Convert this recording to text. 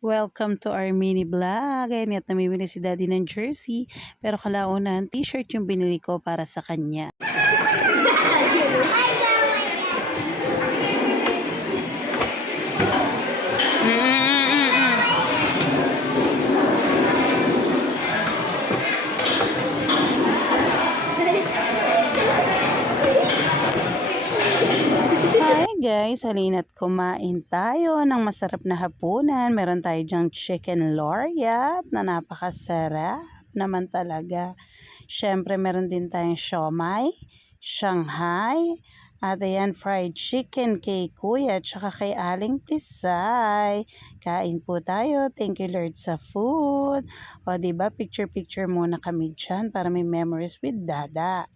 Welcome to our mini vlog. Ayan at namimili si daddy ng jersey. Pero kalaunan, t-shirt yung binili ko para sa kanya. guys, halina't kumain tayo ng masarap na hapunan. Meron tayo dyang chicken laureate na napakasarap naman talaga. Siyempre meron din tayong siomay, shanghai, at ayan fried chicken kay kuya at saka kay aling tisay. Kain po tayo. Thank you Lord sa food. O diba picture picture muna kami dyan para may memories with dada.